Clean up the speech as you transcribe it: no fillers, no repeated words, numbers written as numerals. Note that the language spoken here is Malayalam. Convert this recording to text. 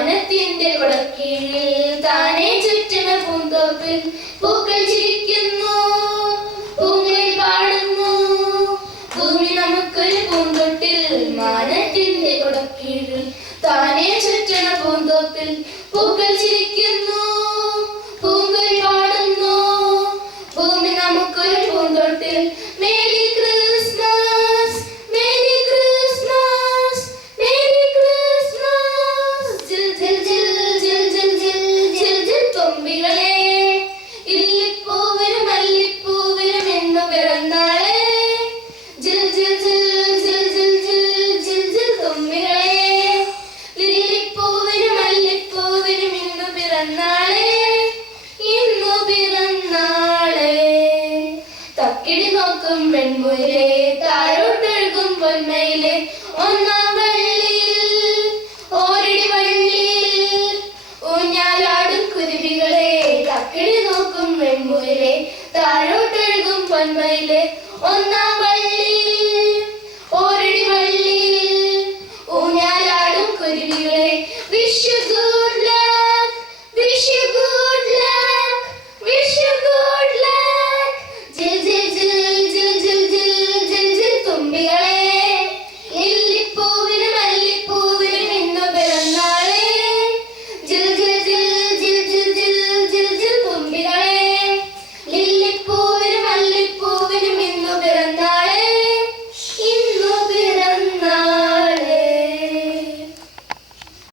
മാനത്തിന്റെ കൊടക്കീഴിൽ താനെ ചുറ്റണ പൂന്തോപ്പിൽ പൂക്കൾ ചിരിക്കുന്നു, പൂങ്കൾ പാടുന്നു. ഭൂമി നമുക്കൊരു പൂന്തോട്ടിൽ, മാനത്തിന്റെ കൊടക്കീഴിൽ താനെ ചുറ്റണ പൂന്തോപ്പിൽ പൂക്കൾ ചിരിക്കുന്നു, പൂങ്കൾ പാടുന്നു. ഭൂമി നമുക്കൊരു പൂന്തോട്ടിൽ. Merry Christmas, merry Christmas, merry Christmas. ജിൽ ജിൽ ജിൽ ജിൽ ജിൽ ജിൽ ജിൽ ജിൽ തുമ്പികളെ, ഇല്ലിപ്പൂവിനും മല്ലിപ്പൂവിനും ഇന്നു പിറന്നാളെ. ജിൽ ജിൽ ജിൽ ജിൽ ജിൽ ജിൽ ജിൽ ജിൽ തുമ്പികളെ, ലില്ലിപ്പൂവിനും മല്ലിപ്പൂവിനും ഇന്നു പിറന്നാളെ, ഇന്നു പിറന്നാളെ. തക്കിടി നോക്കും പെൺമുയിലെ, താരോട്ടൊഴുകും പൊന്മയിലെ, ഒന്നാം